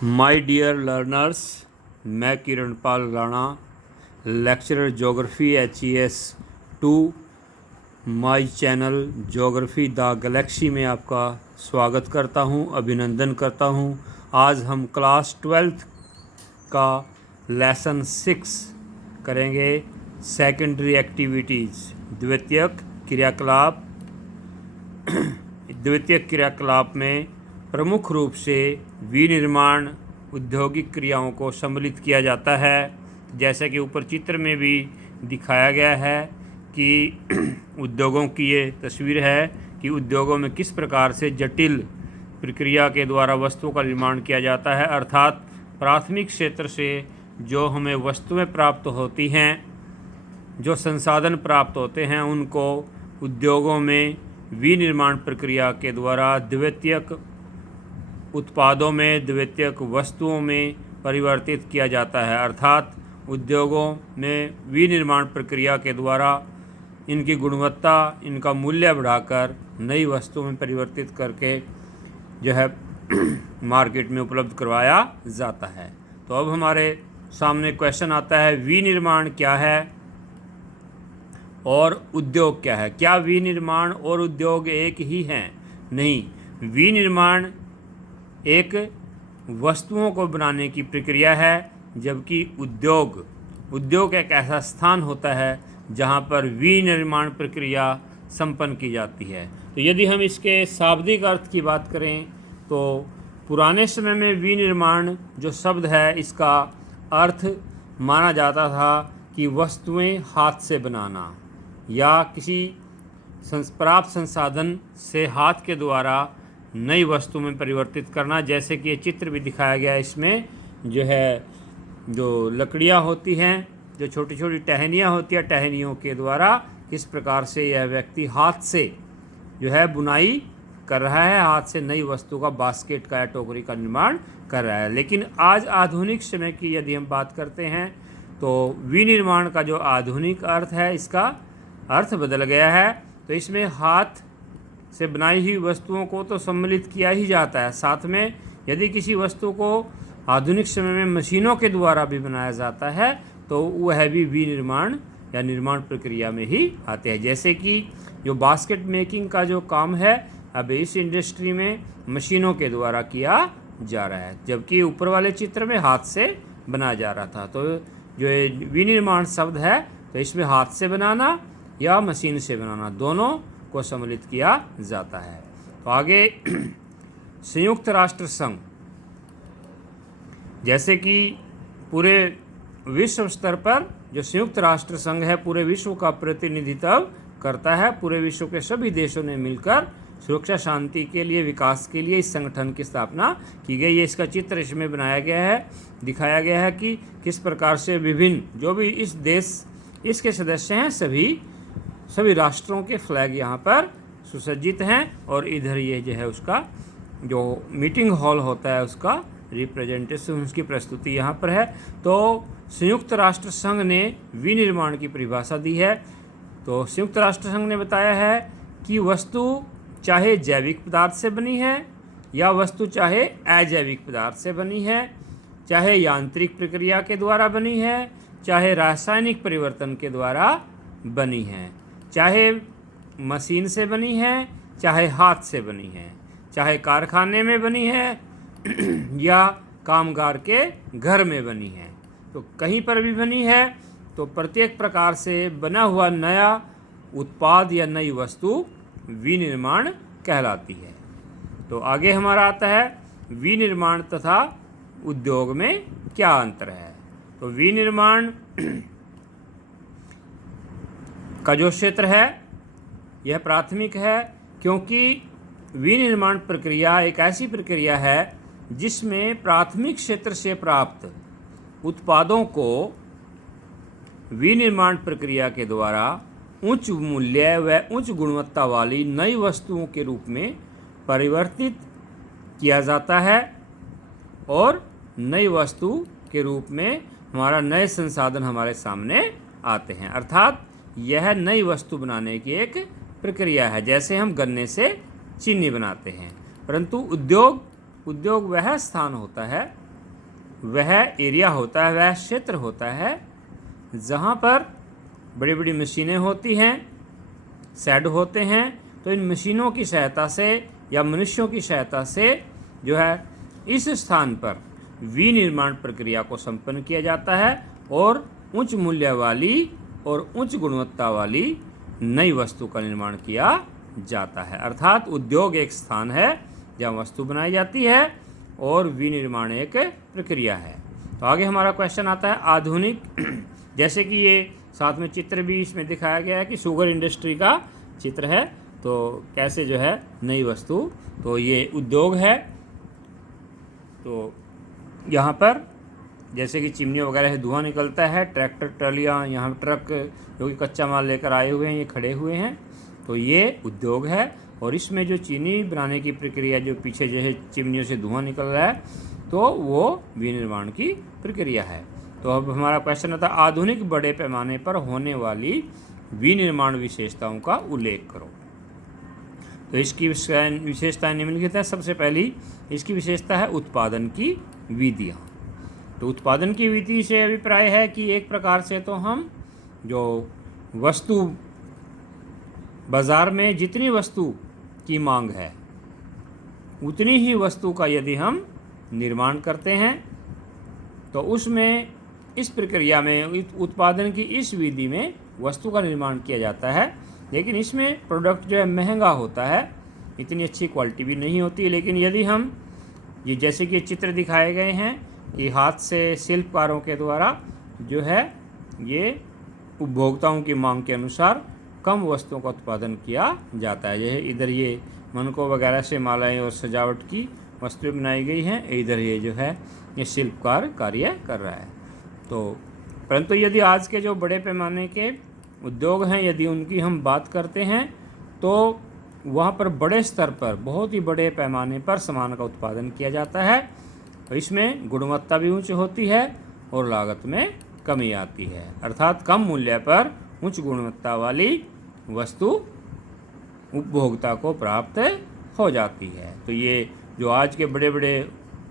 My dear learners, मैं Kiranpal Rana, lecturer geography HES 2 my channel geography the Galaxy में आपका स्वागत करता हूं, अभिनंदन करता हूं। आज हम क्लास 12th का लेसन 6 करेंगे, सेकेंडरी एक्टिविटीज़, द्वितीयक क्रियाकलाप में प्रमुख रूप से विनिर्माण औद्योगिक क्रियाओं को सम्मिलित किया जाता है। जैसे कि ऊपर चित्र में भी दिखाया गया है कि उद्योगों की ये तस्वीर है कि उद्योगों में किस प्रकार से जटिल प्रक्रिया के द्वारा वस्तुओं का निर्माण किया जाता है। अर्थात प्राथमिक क्षेत्र से जो हमें वस्तुएं प्राप्त होती हैं, जो संसाधन प्राप्त होते हैं, उनको उद्योगों में विनिर्माण प्रक्रिया के द्वारा द्वितीयक उत्पादों में, द्वितीयक वस्तुओं में परिवर्तित किया जाता है। अर्थात उद्योगों में विनिर्माण प्रक्रिया के द्वारा इनकी गुणवत्ता, इनका मूल्य बढ़ाकर नई वस्तुओं में परिवर्तित करके जो है मार्केट में उपलब्ध करवाया जाता है। तो अब हमारे सामने क्वेश्चन आता है, विनिर्माण क्या है और उद्योग क्या है? क्या विनिर्माण और उद्योग एक ही हैं? नहीं, विनिर्माण एक वस्तुओं को बनाने की प्रक्रिया है, जबकि उद्योग एक ऐसा स्थान होता है जहां पर विनिर्माण प्रक्रिया संपन्न की जाती है। तो यदि हम इसके शाब्दिक अर्थ की बात करें तो पुराने समय में विनिर्माण जो शब्द है, इसका अर्थ माना जाता था कि वस्तुएं हाथ से बनाना या किसी प्राप्त संसाधन से हाथ के द्वारा नई वस्तु में परिवर्तित करना। जैसे कि ये चित्र भी दिखाया गया है, इसमें जो है जो लकड़ियाँ होती हैं, जो छोटी छोटी टहनियाँ होती हैं, टहनियों के द्वारा किस प्रकार से यह व्यक्ति हाथ से जो है बुनाई कर रहा है, हाथ से नई वस्तु का, बास्केट का या टोकरी का निर्माण कर रहा है। लेकिन आज आधुनिक समय की यदि हम बात करते हैं तो विनिर्माण का जो आधुनिक अर्थ है, इसका अर्थ बदल गया है। तो इसमें हाथ से बनाई हुई वस्तुओं को तो सम्मिलित किया ही जाता है, साथ में यदि किसी वस्तु को आधुनिक समय में मशीनों के द्वारा भी बनाया जाता है तो वह भी विनिर्माण या निर्माण प्रक्रिया में ही आते हैं। जैसे कि जो बास्केट मेकिंग का जो काम है, अब इस इंडस्ट्री में मशीनों के द्वारा किया जा रहा है, जबकि ऊपर वाले चित्र में हाथ से बनाया जा रहा था। तो जो विनिर्माण शब्द है, तो इसमें हाथ से बनाना या मशीन से बनाना, दोनों को सम्मिलित किया जाता है। तो आगे संयुक्त राष्ट्र संघ, जैसे कि पूरे विश्व स्तर पर जो संयुक्त राष्ट्र संघ है, पूरे विश्व का प्रतिनिधित्व करता है। पूरे विश्व के सभी देशों ने मिलकर सुरक्षा, शांति के लिए, विकास के लिए इस संगठन की स्थापना की गई है। इसका चित्र इसमें बनाया गया है, दिखाया गया है कि किस प्रकार से विभिन्न जो भी इस देश इसके सदस्य हैं, सभी राष्ट्रों के फ्लैग यहाँ पर सुसज्जित हैं। और इधर ये जो है उसका जो मीटिंग हॉल होता है, उसका रिप्रेजेंटेशन, उसकी प्रस्तुति यहाँ पर है। तो संयुक्त राष्ट्र संघ ने विनिर्माण की परिभाषा दी है। तो संयुक्त राष्ट्र संघ ने बताया है कि वस्तु चाहे जैविक पदार्थ से बनी है या वस्तु चाहे अजैविक पदार्थ से बनी है, चाहे यांत्रिक प्रक्रिया के द्वारा बनी है, चाहे रासायनिक परिवर्तन के द्वारा बनी है, चाहे मशीन से बनी है, चाहे हाथ से बनी है, चाहे कारखाने में बनी है या कामगार के घर में बनी है, तो कहीं पर भी बनी है, तो प्रत्येक प्रकार से बना हुआ नया उत्पाद या नई वस्तु विनिर्माण कहलाती है। तो आगे हमारा आता है विनिर्माण तथा उद्योग में क्या अंतर है। तो विनिर्माण का जो क्षेत्र है, यह प्राथमिक है, क्योंकि विनिर्माण प्रक्रिया एक ऐसी प्रक्रिया है जिसमें प्राथमिक क्षेत्र से प्राप्त उत्पादों को विनिर्माण प्रक्रिया के द्वारा उच्च मूल्य व उच्च गुणवत्ता वाली नई वस्तुओं के रूप में परिवर्तित किया जाता है और नई वस्तु के रूप में हमारा नए संसाधन हमारे सामने आते हैं। अर्थात यह नई वस्तु बनाने की एक प्रक्रिया है, जैसे हम गन्ने से चीनी बनाते हैं। परंतु उद्योग वह स्थान होता है वह एरिया होता है, वह क्षेत्र होता है जहाँ पर बड़ी बड़ी मशीनें होती हैं, शेड होते हैं। तो इन मशीनों की सहायता से या मनुष्यों की सहायता से जो है इस स्थान पर विनिर्माण प्रक्रिया को संपन्न किया जाता है और उच्च मूल्य वाली और उच्च गुणवत्ता वाली नई वस्तु का निर्माण किया जाता है। अर्थात उद्योग एक स्थान है जहाँ वस्तु बनाई जाती है और विनिर्माण एक प्रक्रिया है। तो आगे हमारा क्वेश्चन आता है आधुनिक, जैसे कि ये साथ में चित्र भी इसमें दिखाया गया है कि शुगर इंडस्ट्री का चित्र है। तो कैसे जो है नई वस्तु, तो ये उद्योग है। तो यहाँ पर जैसे कि चिमनी वगैरह से धुआं निकलता है, ट्रैक्टर ट्रालियाँ, यहाँ ट्रक जो कि कच्चा माल लेकर आए हुए हैं, ये खड़े हुए हैं। तो ये उद्योग है और इसमें जो चीनी बनाने की प्रक्रिया, जो पीछे जो है चिमनियों से धुआं निकल रहा है, तो वो विनिर्माण की प्रक्रिया है। तो अब हमारा क्वेश्चन आता है आधुनिक बड़े पैमाने पर होने वाली विनिर्माण विशेषताओं का उल्लेख करो। तो इसकी विशेषताएं निम्नलिखित हैं। सबसे पहली इसकी विशेषता है उत्पादन की विधियाँ। तो उत्पादन की विधि से अभिप्राय है कि एक प्रकार से तो हम जो वस्तु बाजार में जितनी वस्तु की मांग है उतनी ही वस्तु का यदि हम निर्माण करते हैं तो उसमें इस प्रक्रिया में उत्पादन की इस विधि में वस्तु का निर्माण किया जाता है। लेकिन इसमें प्रोडक्ट जो है महंगा होता है, इतनी अच्छी क्वालिटी भी नहीं होती। लेकिन यदि हम ये जैसे कि चित्र दिखाए गए हैं कि हाथ से शिल्पकारों के द्वारा जो है ये उपभोक्ताओं की मांग के अनुसार कम वस्तुओं का उत्पादन किया जाता है। यह इधर ये मनकों वगैरह से मालाएं और सजावट की वस्तुएं बनाई गई हैं, इधर ये जो है ये शिल्पकार कार्य कर रहा है। तो परंतु यदि आज के जो बड़े पैमाने के उद्योग हैं, यदि उनकी हम बात करते हैं तो वहाँ पर बड़े स्तर पर बहुत ही बड़े पैमाने पर सामान का उत्पादन किया जाता है। तो इसमें गुणवत्ता भी उच्च होती है और लागत में कमी आती है, अर्थात कम मूल्य पर उच्च गुणवत्ता वाली वस्तु उपभोक्ता को प्राप्त हो जाती है। तो ये जो आज के बड़े बड़े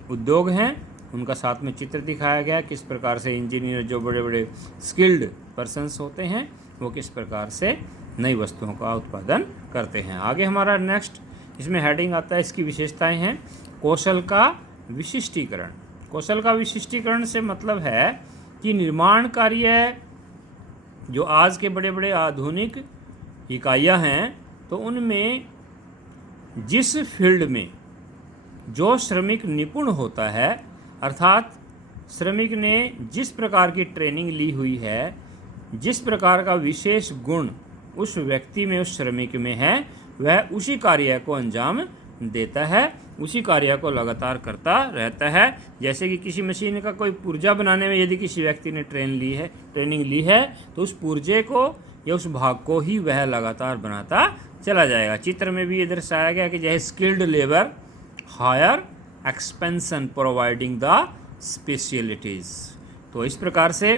उद्योग हैं उनका साथ में चित्र दिखाया गया, किस प्रकार से इंजीनियर जो बड़े बड़े स्किल्ड पर्सन्स होते हैं वो किस प्रकार से नई वस्तुओं का उत्पादन करते हैं। आगे हमारा नेक्स्ट इसमें हेडिंग आता है, इसकी विशेषताएं हैं कौशल का विशिष्टीकरण। कौशल का विशिष्टीकरण से मतलब है कि निर्माण कार्य जो आज के बड़े बड़े आधुनिक इकाइयाँ हैं तो उनमें जिस फील्ड में जो श्रमिक निपुण होता है, अर्थात श्रमिक ने जिस प्रकार की ट्रेनिंग ली हुई है, जिस प्रकार का विशेष गुण उस व्यक्ति में, उस श्रमिक में है, वह उसी कार्य को अंजाम देता है, उसी कार्य को लगातार करता रहता है। जैसे कि किसी मशीन का कोई पुर्जा बनाने में यदि किसी व्यक्ति ने ट्रेनिंग ली है तो उस पुर्जे को या उस भाग को ही वह लगातार बनाता चला जाएगा। चित्र में भी ये दर्शाया गया कि जैसे skilled labour higher expansion providing the specialities. तो इस प्रकार से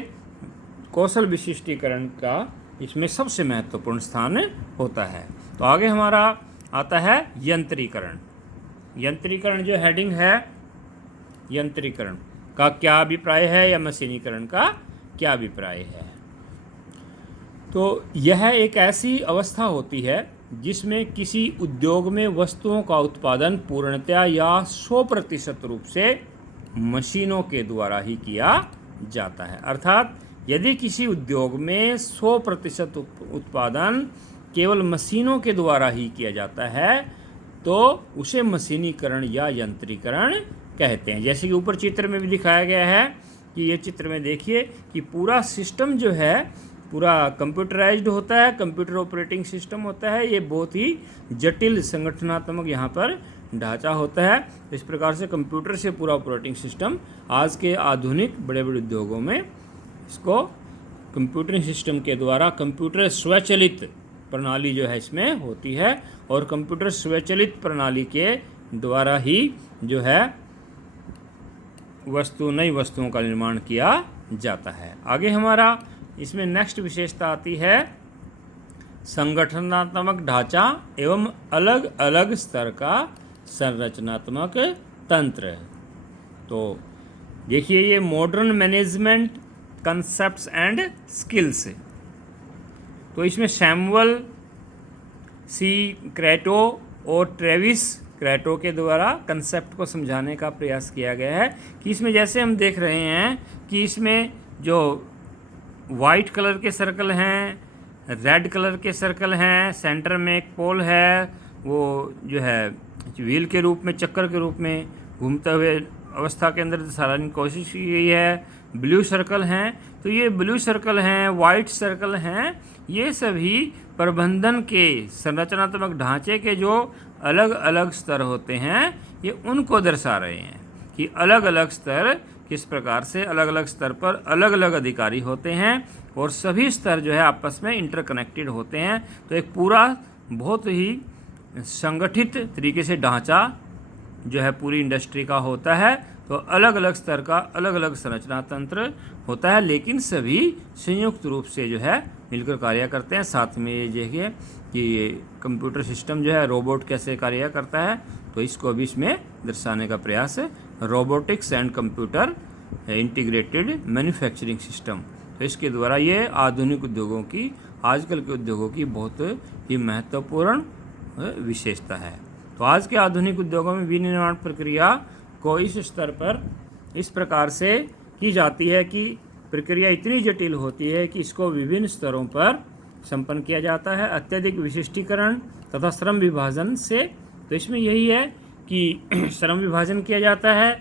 कौशल विशिष्टीकरण का इसमें सबसे महत्वपूर्ण स्थान होता है। तो आगे हमारा आता है यंत्रीकरण। यंत्रीकरण जो हेडिंग है, यंत्रीकरण का क्या अभिप्राय है या मशीनीकरण का क्या अभिप्राय है। तो यह एक ऐसी अवस्था होती है जिसमें किसी उद्योग में वस्तुओं का उत्पादन पूर्णतया या 100% रूप से मशीनों के द्वारा ही किया जाता है। अर्थात यदि किसी उद्योग में 100% उत्पादन केवल मशीनों के द्वारा ही किया जाता है तो उसे मशीनीकरण या यंत्रीकरण कहते हैं। जैसे कि ऊपर चित्र में भी दिखाया गया है कि ये चित्र में देखिए कि पूरा सिस्टम जो है पूरा कंप्यूटराइज्ड होता है, कंप्यूटर ऑपरेटिंग सिस्टम होता है। ये बहुत ही जटिल संगठनात्मक यहाँ पर ढांचा होता है। इस प्रकार से कंप्यूटर से पूरा ऑपरेटिंग सिस्टम आज के आधुनिक बड़े बड़े उद्योगों में इसको कंप्यूटरिंग सिस्टम के द्वारा कंप्यूटर स्वचालित प्रणाली जो है इसमें होती है और कंप्यूटर स्वचालित प्रणाली के द्वारा ही जो है नई वस्तुओं का निर्माण किया जाता है। आगे हमारा इसमें नेक्स्ट विशेषता आती है संगठनात्मक ढांचा एवं अलग अलग स्तर का संरचनात्मक तंत्र। तो देखिए ये modern management concepts and skills, तो इसमें सैमुअल सी क्रेटो और ट्रेविस क्रेटो के द्वारा कंसेप्ट को समझाने का प्रयास किया गया है कि इसमें जैसे हम देख रहे हैं कि इसमें जो वाइट कलर के सर्कल हैं, रेड कलर के सर्कल हैं, सेंटर में एक पोल है, वो जो है व्हील के रूप में, चक्कर के रूप में घूमते हुए अवस्था के अंदर दर्शाने की कोशिश की गई है। ब्लू सर्कल हैं, तो ये ब्लू सर्कल हैं, वाइट सर्कल हैं, ये सभी प्रबंधन के संरचनात्मक ढांचे के जो अलग अलग स्तर होते हैं ये उनको दर्शा रहे हैं कि अलग अलग स्तर किस प्रकार से अलग अलग स्तर पर अलग अलग अधिकारी होते हैं और सभी स्तर जो है आपस में इंटरकनेक्टेड होते हैं। तो एक पूरा बहुत ही संगठित तरीके से ढांचा जो है पूरी इंडस्ट्री का होता है। तो अलग अलग स्तर का अलग अलग संरचना तंत्र होता है, लेकिन सभी संयुक्त रूप से जो है मिलकर कार्य करते हैं। साथ में ये देखिए कि ये कंप्यूटर सिस्टम जो है रोबोट कैसे कार्य करता है, तो इसको भी इसमें दर्शाने का प्रयास है। Robotics and computer integrated manufacturing system, तो इसके द्वारा ये आधुनिक उद्योगों की, आजकल के उद्योगों की बहुत ही महत्वपूर्ण विशेषता है। तो आज के आधुनिक उद्योगों में विनिर्माण प्रक्रिया को इस स्तर पर इस प्रकार से की जाती है कि प्रक्रिया इतनी जटिल होती है कि इसको विभिन्न स्तरों पर संपन्न किया जाता है अत्यधिक विशिष्टीकरण तथा श्रम विभाजन से। तो इसमें यही है कि श्रम विभाजन किया जाता है,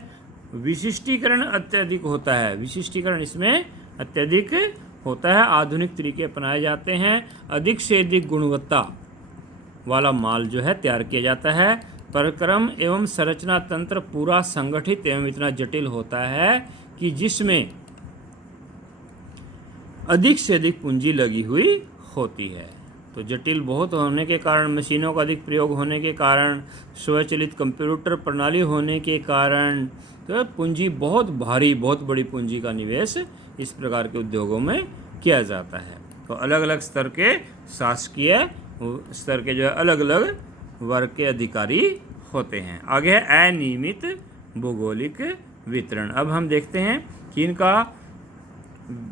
विशिष्टीकरण अत्यधिक होता है, विशिष्टीकरण इसमें अत्यधिक होता है, आधुनिक तरीके अपनाए जाते हैं, अधिक से अधिक गुणवत्ता वाला माल जो है तैयार किया जाता है। परिक्रम एवं संरचना तंत्र पूरा संगठित एवं इतना जटिल होता है कि जिसमें अधिक से अधिक पूंजी लगी हुई होती है। तो जटिल बहुत होने के कारण, मशीनों का अधिक प्रयोग होने के कारण, स्वचालित कंप्यूटर प्रणाली होने के कारण, तो पूंजी बहुत भारी, बहुत बड़ी पूंजी का निवेश इस प्रकार के उद्योगों में किया जाता है। तो अलग अलग स्तर के शासकीय स्तर के जो है अलग अलग वर्ग के अधिकारी होते हैं। आगे है अनियमित भौगोलिक वितरण। अब हम देखते हैं कि इनका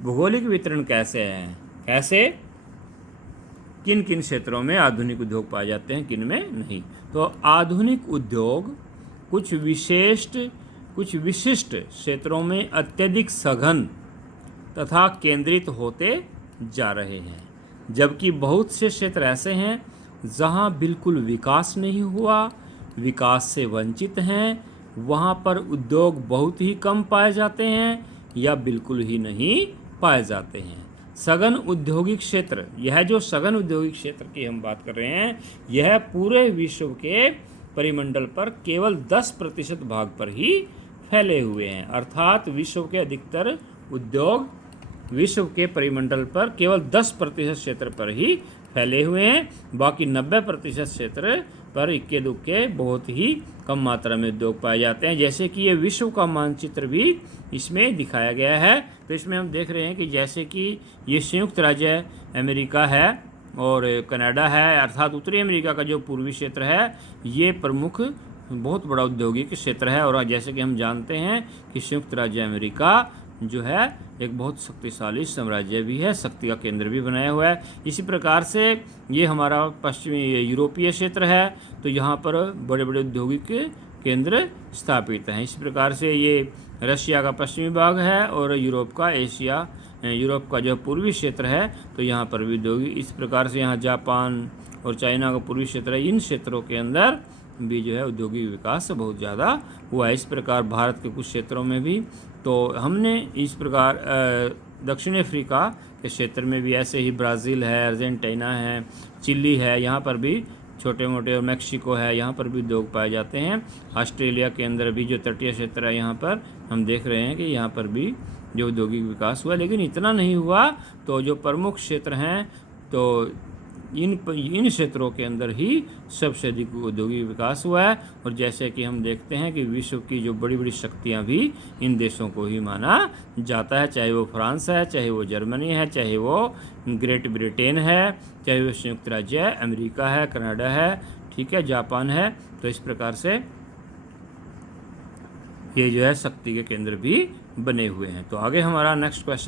भौगोलिक वितरण कैसे है, कैसे किन किन क्षेत्रों में आधुनिक उद्योग पाए जाते हैं, किन में नहीं। तो आधुनिक उद्योग कुछ विशिष्ट क्षेत्रों में अत्यधिक सघन तथा केंद्रित होते जा रहे हैं, जबकि बहुत से क्षेत्र ऐसे हैं जहां बिल्कुल विकास नहीं हुआ, विकास से वंचित हैं, वहां पर उद्योग बहुत ही कम पाए जाते हैं या बिल्कुल ही नहीं पाए जाते हैं। सघन औद्योगिक क्षेत्र, यह जो सघन औद्योगिक क्षेत्र की हम बात कर रहे हैं, यह पूरे विश्व के परिमंडल पर केवल 10% भाग पर ही फैले हुए हैं। अर्थात विश्व के अधिकतर उद्योग विश्व के परिमंडल पर केवल 10% क्षेत्र पर ही फैले हुए हैं, बाकी 90% क्षेत्र पर इक्के दुक्के बहुत ही कम मात्रा में उद्योग पाए जाते हैं। जैसे कि ये विश्व का मानचित्र भी इसमें दिखाया गया है। तो इसमें हम देख रहे हैं कि जैसे कि ये संयुक्त राज्य अमेरिका है और कनाडा है, अर्थात उत्तरी अमेरिका का जो पूर्वी क्षेत्र है, ये प्रमुख बहुत बड़ा औद्योगिक क्षेत्र है। और जैसे कि हम जानते हैं कि संयुक्त राज्य अमेरिका जो है एक बहुत शक्तिशाली साम्राज्य भी है, शक्ति का केंद्र भी बनाया हुआ है। इसी प्रकार से ये हमारा पश्चिमी यूरोपीय क्षेत्र है, तो यहाँ पर बड़े बड़े औद्योगिक केंद्र स्थापित हैं। इस प्रकार से ये रशिया का पश्चिमी भाग है और यूरोप का जो पूर्वी क्षेत्र है, तो यहाँ पर भी औद्योगिक, इस प्रकार से यहाँ जापान और चाइना का पूर्वी क्षेत्र है, इन क्षेत्रों के अंदर भी जो है औद्योगिक विकास बहुत ज़्यादा हुआ है। इस प्रकार भारत के कुछ क्षेत्रों में भी, तो हमने इस प्रकार दक्षिण अफ्रीका के क्षेत्र में भी ऐसे ही ब्राज़ील है, अर्जेंटीना है, चिली है, यहाँ पर भी छोटे मोटे, और मैक्सिको है, यहाँ पर भी उद्योग पाए जाते हैं। ऑस्ट्रेलिया के अंदर भी जो तटीय क्षेत्र है, यहाँ पर हम देख रहे हैं कि यहाँ पर भी जो औद्योगिक विकास हुआ, लेकिन इतना नहीं हुआ। तो जो प्रमुख क्षेत्र हैं, तो इन क्षेत्रों के अंदर ही सबसे अधिक औद्योगिक विकास हुआ है। और जैसे कि हम देखते हैं कि विश्व की जो बड़ी बड़ी शक्तियां भी इन देशों को ही माना जाता है, चाहे वो फ्रांस है, चाहे वो जर्मनी है, चाहे वो ग्रेट ब्रिटेन है, चाहे वो संयुक्त राज्य अमेरिका है, कनाडा है, ठीक है, जापान है। तो इस प्रकार से ये जो है शक्ति के केंद्र भी बने हुए हैं। तो आगे हमारा नेक्स्ट क्वेश्चन